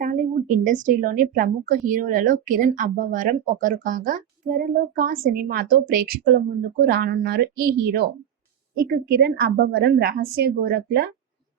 టాలీవుడ్ ఇండస్ట్రీలోని ప్రముఖ హీరోలలో కిరణ్ అబ్బవరం ఒకరు కాగా త్వరలో కా సినిమాతో ప్రేక్షకుల ముందుకు రానున్నారు ఈ హీరో. ఇక కిరణ్ అబ్బవరం రహస్య గోరఖ్ల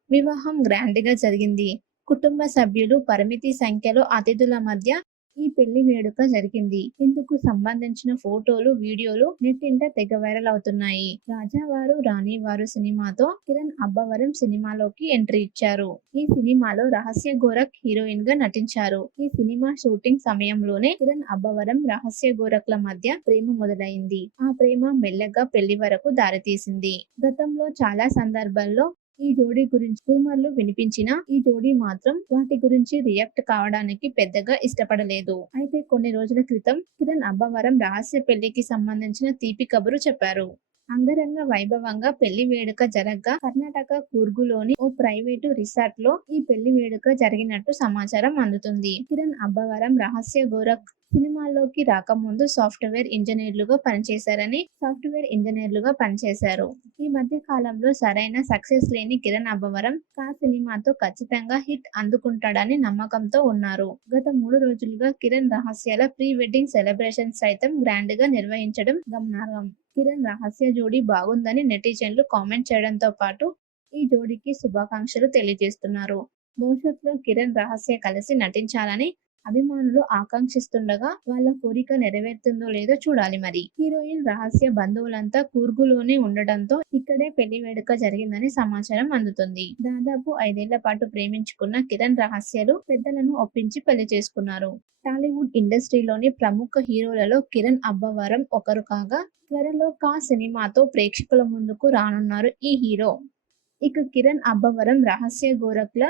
వివాహం గ్రాండ్గా జరిగింది. కుటుంబ సభ్యులు పరిమితి సంఖ్యలో అతిథుల మధ్య ఈ పెళ్ళి వేడుక జరిగింది. ఇందుకు సంబంధించిన ఫోటోలు వీడియోలు నెట్టింట తెగ వైరల్ అవుతున్నాయి. రాజావారు రాణివారు సినిమాతో కిరణ్ అబ్బవరం సినిమాలోకి ఎంట్రీ ఇచ్చారు. ఈ సినిమాలో రహస్య గోరఖ్ హీరోయిన్గా నటించారు. ఈ సినిమా షూటింగ్ సమయంలోనే కిరణ్ అబ్బవరం రహస్య గోరఖ్ల మధ్య ప్రేమ మొదలైంది. ఆ ప్రేమ మెల్లగా పెళ్ళి వరకు దారితీసింది. గతంలో చాలా సందర్భాల్లో ఈ జోడీ గురించి రూమర్లు వినిపించినా ఈ జోడీ మాత్రం వాటి గురించి రియాక్ట్ కావడానికి పెద్దగా ఇష్టపడలేదు. అయితే కొన్ని రోజుల క్రితం కిరణ్ అబ్బవరం రహస్య పెళ్ళికి సంబంధించిన తీపి కబురు చెప్పారు. అంగరంగ వైభవంగా పెళ్ళి వేడుక జరగ్గా కర్ణాటక కూర్గులోని ఓ ప్రైవేటు రిసార్ట్లో ఈ పెళ్ళి వేడుక జరిగినట్టు సమాచారం అందుతుంది. కిరణ్ అబ్బవరం రహస్య గోరఖ్ సినిమాల్లోకి రాకముందు సాఫ్ట్వేర్ ఇంజనీర్లుగా పనిచేశారని సాఫ్ట్వేర్ ఇంజనీర్లుగా పనిచేశారు. ఈ మధ్య కాలంలో సరైన సక్సెస్ లేని కిరణ్ అబ్బవరం కా సినిమాతో ఖచ్చితంగా హిట్ అందుకుంటాడని నమ్మకంతో ఉన్నారు. గత మూడు రోజులుగా కిరణ్ రహస్యాల ప్రీ వెడ్డింగ్ సెలబ్రేషన్ సైతం గ్రాండ్గా నిర్వహించడం గమనార్హం. కిరణ్ రహస్య జోడీ బాగుందని నెటిజన్లు కామెంట్ చేయడంతో పాటు ఈ జోడీకి శుభాకాంక్షలు తెలియజేస్తున్నారు. భవిష్యత్తులో కిరణ్ రహస్య కలిసి నటించాలని అభిమానులు ఆకాంక్షిస్తుండగా వాళ్ళ కోరిక నెరవేరుతుందో లేదో చూడాలి మరి. హీరోయిన్ రహస్య బంధువులంతా కూర్గులోనే ఉండడంతో ఇక్కడే పెళ్ళి వేడుక జరిగిందని సమాచారం అందుతుంది. దాదాపు ఐదేళ్ళ పాటు ప్రేమించుకున్న కిరణ్ రహస్యలు పెద్దలను ఒప్పించి పెళ్ళి చేసుకున్నారు. టాలీవుడ్ ఇండస్ట్రీలోని ప్రముఖ హీరోలలో కిరణ్ అబ్బవరం ఒకరు కాగా త్వరలో కా సినిమాతో ప్రేక్షకుల ముందుకు రానున్నారు ఈ హీరో. ఇక కిరణ్ అబ్బవరం రహస్య గోరఖ్ల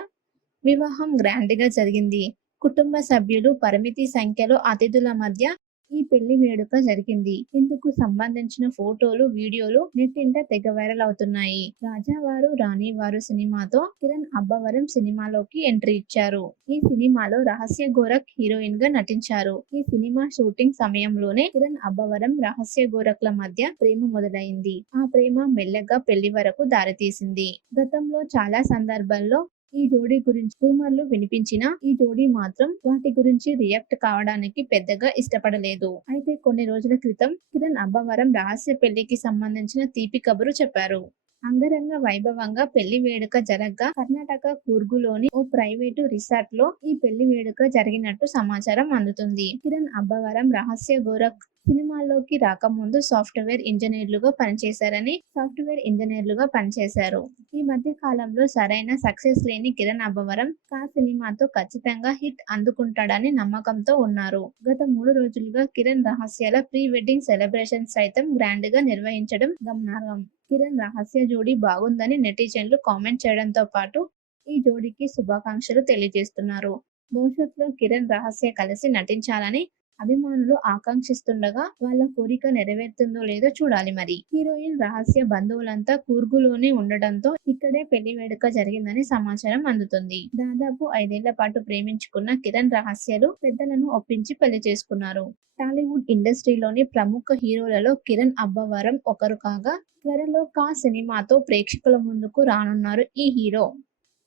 వివాహం గ్రాండ్గా జరిగింది. కుటుంబ సభ్యులు పరిమితి సంఖ్యలో అతిథుల మధ్య ఈ పెళ్ళి వేడుక జరిగింది. ఇందుకు సంబంధించిన ఫోటోలు వీడియోలు నెట్టింట తెగ వైరల్ అవుతున్నాయి. రాజావారు రాణివారు సినిమాతో కిరణ్ అబ్బవరం సినిమాలోకి ఎంట్రీ ఇచ్చారు. ఈ సినిమాలో రహస్య గోరఖ్ హీరోయిన్గా నటించారు. ఈ సినిమా షూటింగ్ సమయంలోనే కిరణ్ అబ్బవరం రహస్య గోరఖ్ల మధ్య ప్రేమ మొదలైంది. ఆ ప్రేమ మెల్లగా పెళ్ళి వరకు దారితీసింది. గతంలో చాలా సందర్భాల్లో ఈ జోడీ గురించి రూమర్లు వినిపించినా ఈ జోడీ మాత్రం వాటి గురించి రియాక్ట్ కావడానికి పెద్దగా ఇష్టపడలేదు. అయితే కొన్ని రోజుల క్రితం కిరణ్ అబ్బవరం రహస్య పెళ్ళికి సంబంధించిన తీపి కబురు చెప్పారు. అంగరంగ వైభవంగా పెళ్ళి వేడుక జరగ్గా కర్ణాటక కూర్గులోని ఓ ప్రైవేటు రిసార్ట్లో ఈ పెళ్ళి వేడుక జరిగినట్టు సమాచారం అందుతుంది. కిరణ్ అబ్బవరం రహస్య గోరఖ్ సినిమాల్లోకి రాకముందు సాఫ్ట్వేర్ ఇంజనీర్లుగా పనిచేశారని సాఫ్ట్వేర్ ఇంజనీర్లుగా పనిచేశారు. ఈ మధ్య కాలంలో సరైన సక్సెస్ లేని కిరణ్ అబ్బవరం కా సినిమాతో ఖచ్చితంగా హిట్ అందుకుంటాడని నమ్మకంతో ఉన్నారు. గత మూడు రోజులుగా కిరణ్ రహస్యాల ప్రీ వెడ్డింగ్ సెలబ్రేషన్ సైతం గ్రాండ్గా నిర్వహించడం గమనార్హం. కిరణ్ రహస్య జోడీ బాగుందని నెటిజన్లు కామెంట్ చేయడంతో పాటు ఈ జోడీకి శుభాకాంక్షలు తెలియజేస్తున్నారు. భవిష్యత్తులో కిరణ్ రహస్య కలిసి నటించాలని అభిమానులు ఆకాంక్షిస్తుండగా వాళ్ళ కోరిక నెరవేరుతుందో లేదో చూడాలి మరి. హీరోయిన్ రహస్య బంధువులంతా కూర్గులోనే ఉండడంతో ఇక్కడే పెళ్ళి వేడుక జరిగిందని సమాచారం అందుతుంది. దాదాపు ఐదేళ్ళ పాటు ప్రేమించుకున్న కిరణ్ రహస్యలు పెద్దలను ఒప్పించి పెళ్ళి చేసుకున్నారు. టాలీవుడ్ ఇండస్ట్రీలోని ప్రముఖ హీరోలలో కిరణ్ అబ్బవరం ఒకరు కాగా త్వరలో కా సినిమాతో ప్రేక్షకుల ముందుకు రానున్నారు ఈ హీరో.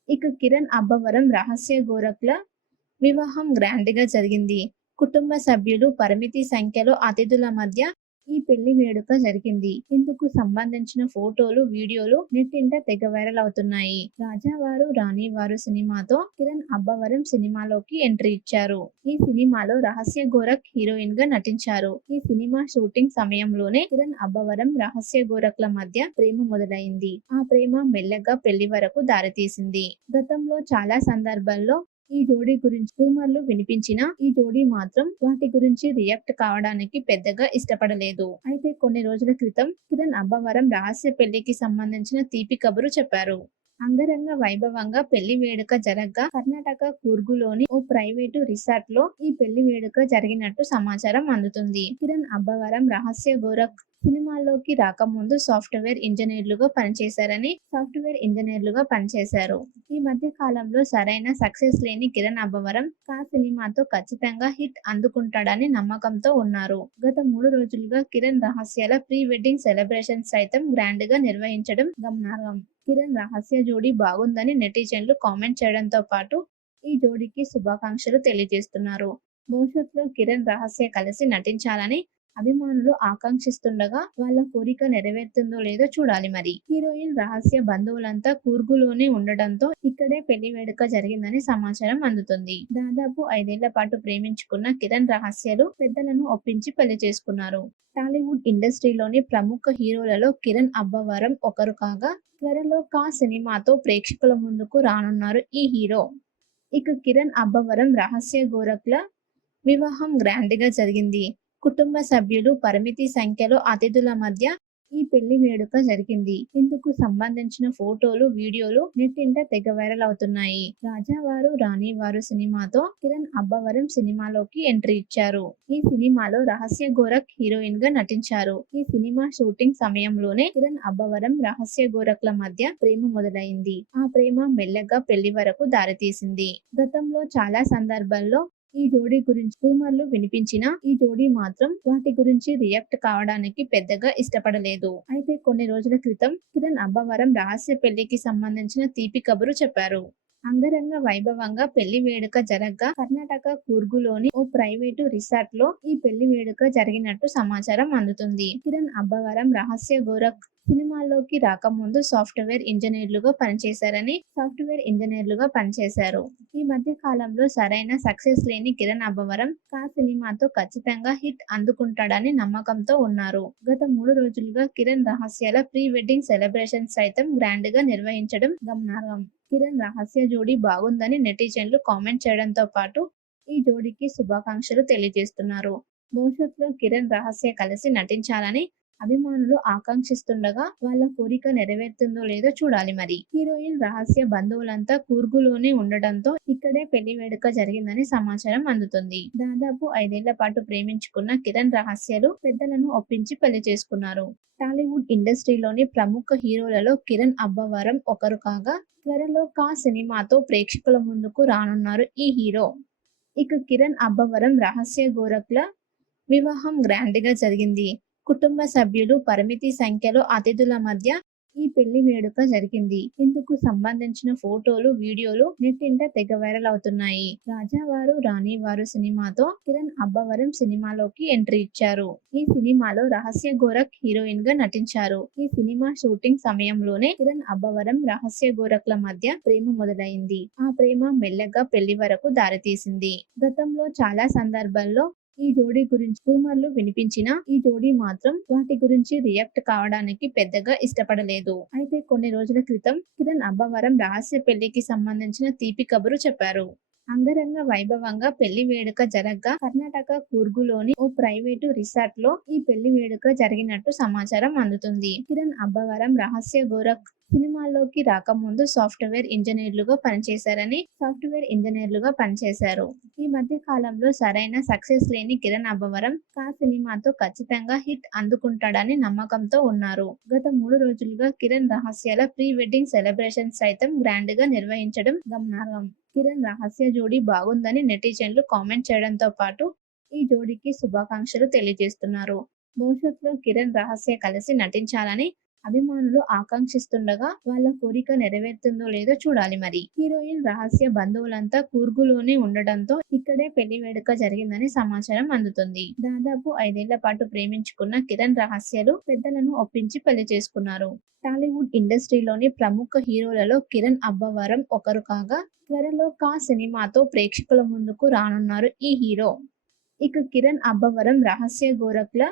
ఇక కిరణ్ అబ్బవరం రహస్య గోరఖ్ల వివాహం గ్రాండ్గా జరిగింది. కుటుంబ సభ్యులు పరిమితి సంఖ్యలో అతిథుల మధ్య ఈ పెళ్ళి వేడుక జరిగింది. ఇందుకు సంబంధించిన ఫోటోలు వీడియోలు నెట్టింట తెగ వైరల్ అవుతున్నాయి. రాజావారు రాణివారు సినిమాతో కిరణ్ అబ్బవరం సినిమాలోకి ఎంట్రీ ఇచ్చారు. ఈ సినిమాలో రహస్య గోరఖ్ హీరోయిన్గా నటించారు. ఈ సినిమా షూటింగ్ సమయంలోనే కిరణ్ అబ్బవరం రహస్య గోరఖ్ల మధ్య ప్రేమ మొదలైంది. ఆ ప్రేమ మెల్లగా పెళ్ళి వరకు దారితీసింది. గతంలో చాలా సందర్భాల్లో ఈ జోడీ గురించి రూమర్లు వినిపించిన ఈ జోడీ మాత్రం వాటి గురించి రియాక్ట్ కావడానికి పెద్దగా ఇష్టపడలేదు. అయితే కొన్ని రోజుల క్రితం కిరణ్ అబ్బవరం రహస్య పెళ్ళికి సంబంధించిన తీపి కబురు చెప్పారు. అంగరంగ వైభవంగా పెళ్ళి వేడుక జరగ్గా కర్ణాటక కూర్గులోని ఓ ప్రైవేటు రిసార్ట్లో ఈ పెళ్ళి వేడుక జరిగినట్టు సమాచారం అందుతుంది. కిరణ్ అబ్బవరం రహస్య గోరఖ్ సినిమాల్లోకి రాకముందు సాఫ్ట్వేర్ ఇంజనీర్లుగా పనిచేశారని సాఫ్ట్వేర్ ఇంజనీర్లుగా పనిచేశారు. ఈ మధ్య కాలంలో సరైన సక్సెస్ లేని కిరణ్ అబ్బవరం కా సినిమాతో ఖచ్చితంగా హిట్ అందుకుంటాడని నమ్మకంతో ఉన్నారు. గత మూడు రోజులుగా కిరణ్ రహస్యాల ప్రీ వెడ్డింగ్ సెలబ్రేషన్ సైతం గ్రాండ్గా నిర్వహించడం గమనార్హం. కిరణ్ రహస్య జోడీ బాగుందని నెటిజన్లు కామెంట్ చేయడంతో పాటు ఈ జోడీకి శుభాకాంక్షలు తెలియజేస్తున్నారు. భవిష్యత్తులో కిరణ్ రహస్య కలిసి నటించాలని అభిమానులు ఆకాంక్షిస్తుండగా వాళ్ళ కోరిక నెరవేరుతుందో లేదో చూడాలి మరి. హీరోయిన్ రహస్య బంధువులంతా కూర్గులోనే ఉండడంతో ఇక్కడే పెళ్ళి వేడుక జరిగిందని సమాచారం అందుతుంది. దాదాపు ఐదేళ్ళ పాటు ప్రేమించుకున్న కిరణ్ రహస్యలు పెద్దలను ఒప్పించి పెళ్ళి చేసుకున్నారు. టాలీవుడ్ ఇండస్ట్రీలోని ప్రముఖ హీరోలలో కిరణ్ అబ్బవరం ఒకరు కాగా త్వరలో కా సినిమాతో ప్రేక్షకుల ముందుకు రానున్నారు ఈ హీరో. ఇక కిరణ్ అబ్బవరం రహస్య గోరఖ్ల వివాహం గ్రాండ్గా జరిగింది. కుటుంబ సభ్యులు పరిమితి సంఖ్యలో అతిథుల మధ్య ఈ పెళ్ళి వేడుక జరిగింది. ఇందుకు సంబంధించిన ఫోటోలు వీడియోలు నెట్టింట తెగ వైరల్ అవుతున్నాయి. రాజావారు రాణివారు సినిమాతో కిరణ్ అబ్బవరం సినిమాలోకి ఎంట్రీ ఇచ్చారు. ఈ సినిమాలో రహస్య గోరఖ్ హీరోయిన్గా నటించారు. ఈ సినిమా షూటింగ్ సమయంలోనే కిరణ్ అబ్బవరం రహస్య గోరఖ్ల మధ్య ప్రేమ మొదలైంది. ఆ ప్రేమ మెల్లగా పెళ్ళి వరకు దారితీసింది. గతంలో చాలా సందర్భాల్లో ఈ జోడీ గురించి రూమర్లు వినిపించినా ఈ జోడీ మాత్రం వాటి గురించి రియాక్ట్ కావడానికి పెద్దగా ఇష్టపడలేదు. అయితే కొన్ని రోజుల క్రితం కిరణ్ అబ్బవరం రహస్య పెళ్ళికి సంబంధించిన తీపి కబురు చెప్పారు. అంగరంగ వైభవంగా పెళ్ళి వేడుక జరగ్గా కర్ణాటక కూర్గులోని ఓ ప్రైవేటు రిసార్ట్లో ఈ పెళ్ళి వేడుక జరిగినట్టు సమాచారం అందుతుంది. కిరణ్ అబ్బవరం రహస్య గోరఖ్ సినిమాల్లోకి రాకముందు సాఫ్ట్వేర్ ఇంజనీర్లుగా పనిచేశారని సాఫ్ట్వేర్ ఇంజనీర్లుగా పనిచేశారు. ఈ మధ్య కాలంలో సరైన సక్సెస్ లేని కిరణ్ అబ్బవరం కా సినిమాతో ఖచ్చితంగా హిట్ అందుకుంటాడని నమ్మకంతో ఉన్నారు. గత మూడు రోజులుగా కిరణ్ రహస్యాల ప్రీ వెడ్డింగ్ సెలబ్రేషన్ సైతం గ్రాండ్గా నిర్వహించడం గమనార్హం. కిరణ్ రహస్య జోడీ బాగుందని నెటిజన్లు కామెంట్ చేయడంతో పాటు ఈ జోడీకి శుభాకాంక్షలు తెలియజేస్తున్నారు. భవిష్యత్తులో కిరణ్ రహస్య కలిసి నటించాలని అభిమానులు ఆకాంక్షిస్తుండగా వాళ్ళ కోరిక నెరవేరుతుందో లేదో చూడాలి మరి. హీరోయిన్ రహస్య బంధువులంతా కూర్గులోనే ఉండడంతో ఇక్కడే పెళ్ళి వేడుక జరిగిందని సమాచారం అందుతుంది. దాదాపు ఐదేళ్ళ పాటు ప్రేమించుకున్న కిరణ్ రహస్యలు పెద్దలను ఒప్పించి పెళ్ళి చేసుకున్నారు. టాలీవుడ్ ఇండస్ట్రీలోని ప్రముఖ హీరోలలో కిరణ్ అబ్బవరం ఒకరు కాగా త్వరలో కా సినిమాతో ప్రేక్షకుల ముందుకు రానున్నారు ఈ హీరో. ఇక కిరణ్ అబ్బవరం రహస్య గోరఖ్ల వివాహం గ్రాండ్గా జరిగింది. కుటుంబ సభ్యులు పరిమితి సంఖ్యలో అతిథుల మధ్య ఈ పెళ్ళి వేడుక జరిగింది. ఇందుకు సంబంధించిన ఫోటోలు వీడియోలు నెట్టింట తెగ వైరల్ అవుతున్నాయి. రాజావారు రాణివారు సినిమాతో కిరణ్ అబ్బవరం సినిమాలోకి ఎంట్రీ ఇచ్చారు. ఈ సినిమాలో రహస్య గోరఖ్ హీరోయిన్గా నటించారు. ఈ సినిమా షూటింగ్ సమయంలోనే కిరణ్ అబ్బవరం రహస్య గోరఖ్ల మధ్య ప్రేమ మొదలైంది. ఆ ప్రేమ మెల్లగా పెళ్ళి వరకు దారితీసింది. గతంలో చాలా సందర్భాల్లో ఈ జోడీ గురించి రూమర్లు వినిపించినా ఈ జోడీ మాత్రం వాటి గురించి రియాక్ట్ కావడానికి పెద్దగా ఇష్టపడలేదు. అయితే కొన్ని రోజుల క్రితం కిరణ్ అబ్బవరం రహస్య పెళ్ళికి సంబంధించిన తీపి కబురు చెప్పారు. అంగరంగ వైభవంగా పెళ్ళి వేడుక జరగ్గా కర్ణాటక కూర్గులోని ఓ ప్రైవేటు రిసార్ట్లో ఈ పెళ్ళి వేడుక జరిగినట్టు సమాచారం అందుతుంది. కిరణ్ అబ్బవరం రహస్య గోరఖ్ సినిమాల్లోకి రాకముందు సాఫ్ట్వేర్ ఇంజనీర్లుగా పనిచేశారని సాఫ్ట్వేర్ ఇంజనీర్లుగా పనిచేశారు. ఈ మధ్య కాలంలో సరైన సక్సెస్ లేని కిరణ్ అబ్బవరం కా సినిమాతో ఖచ్చితంగా హిట్ అందుకుంటాడని నమ్మకంతో ఉన్నారు. గత మూడు రోజులుగా కిరణ్ రహస్యాల ప్రీ వెడ్డింగ్ సెలబ్రేషన్ సైతం గ్రాండ్గా నిర్వహించడం గమనార్హం. కిరణ్ రహస్య జోడీ బాగుందని నెటిజన్లు కామెంట్ చేయడంతో పాటు ఈ జోడీకి శుభాకాంక్షలు తెలియజేస్తున్నారు. భవిష్యత్తులో కిరణ్ రహస్య కలిసి నటించాలని అభిమానులు ఆకాంక్షిస్తుండగా వాళ్ళ కోరిక నెరవేరుతుందో లేదో చూడాలి మరి. హీరోయిన్ రహస్య బంధువులంతా కూర్గులోనే ఉండడంతో ఇక్కడే పెళ్ళి వేడుక జరిగిందని సమాచారం అందుతుంది. దాదాపు ఐదేళ్ళ పాటు ప్రేమించుకున్న కిరణ్ రహస్యలు పెద్దలను ఒప్పించి పెళ్ళి చేసుకున్నారు. టాలీవుడ్ ఇండస్ట్రీలోని ప్రముఖ హీరోలలో కిరణ్ అబ్బవరం ఒకరు కాగా త్వరలో కా సినిమాతో ప్రేక్షకుల ముందుకు రానున్నారు ఈ హీరో. ఇక కిరణ్ అబ్బవరం రహస్య గోరఖ్ల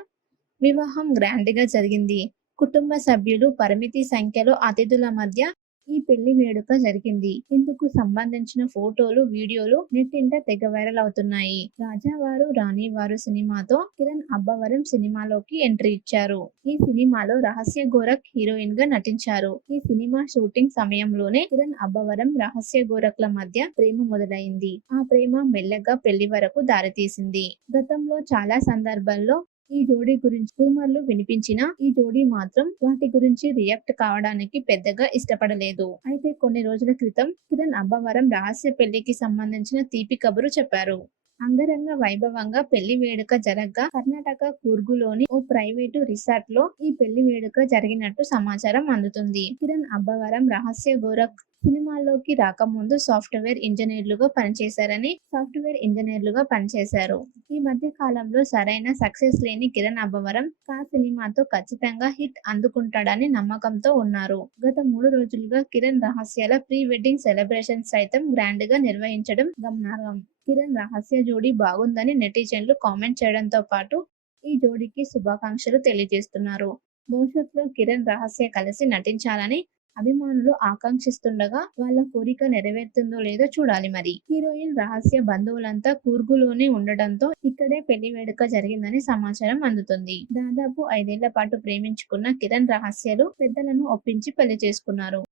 వివాహం గ్రాండ్గా జరిగింది. కుటుంబ సభ్యులు పరిమితి సంఖ్యలో అతిథుల మధ్య ఈ పెళ్ళి వేడుక జరిగింది. ఇందుకు సంబంధించిన ఫోటోలు వీడియోలు నెట్టింట తెగ వైరల్ అవుతున్నాయి. రాజావారు రాణివారు సినిమాతో కిరణ్ అబ్బవరం సినిమాలోకి ఎంట్రీ ఇచ్చారు. ఈ సినిమాలో రహస్య గోరఖ్ హీరోయిన్గా నటించారు. ఈ సినిమా షూటింగ్ సమయంలోనే కిరణ్ అబ్బవరం రహస్య గోరఖ్ల మధ్య ప్రేమ మొదలైంది. ఆ ప్రేమ మెల్లగా పెళ్ళి వరకు దారితీసింది. గతంలో చాలా సందర్భాల్లో ఈ జోడీ గురించి రూమర్లు వినిపించినా ఈ జోడీ మాత్రం వాటి గురించి రియాక్ట్ కావడానికి పెద్దగా ఇష్టపడలేదు. అయితే కొన్ని రోజుల క్రితం కిరణ్ అబ్బవరం రహస్య పెళ్ళికి సంబంధించిన తీపి కబురు చెప్పారు. అంగరంగ వైభవంగా పెళ్ళి వేడుక జరగ్గా కర్ణాటక కూర్గులోని ఓ ప్రైవేటు రిసార్ట్లో ఈ పెళ్ళి వేడుక జరిగినట్టు సమాచారం అందుతుంది. కిరణ్ అబ్బవరం రహస్య గోరఖ్ సినిమాల్లోకి రాకముందు సాఫ్ట్వేర్ ఇంజనీర్లుగా పనిచేశారని సాఫ్ట్వేర్ ఇంజనీర్లుగా పనిచేశారు. ఈ మధ్య కాలంలో సరైన సక్సెస్ లేని కిరణ్ అబ్బవరం కా సినిమాతో ఖచ్చితంగా హిట్ అందుకుంటాడని నమ్మకంతో ఉన్నారు. గత మూడు రోజులుగా కిరణ్ రహస్యాల ప్రీ వెడ్డింగ్ సెలబ్రేషన్ సైతం గ్రాండ్గా నిర్వహించడం గమనార్హం. కిరణ్ రహస్య జోడీ బాగుందని నెటిజన్లు కామెంట్ చేయడంతో పాటు ఈ జోడీకి శుభాకాంక్షలు తెలియజేస్తున్నారు. భవిష్యత్తులో కిరణ్ రహస్య కలిసి నటించాలని అభిమానులు ఆకాంక్షిస్తుండగా వాళ్ళ కోరిక నెరవేరుతుందో లేదో చూడాలి మరి. హీరోయిన్ రహస్య బంధువులంతా కూర్గులోనే ఉండడంతో ఇక్కడే పెళ్ళి వేడుక జరిగిందని సమాచారం అందుతుంది. దాదాపు ఐదేళ్ళ పాటు ప్రేమించుకున్న కిరణ్ రహస్యలు పెద్దలను ఒప్పించి పెళ్ళి చేసుకున్నారు.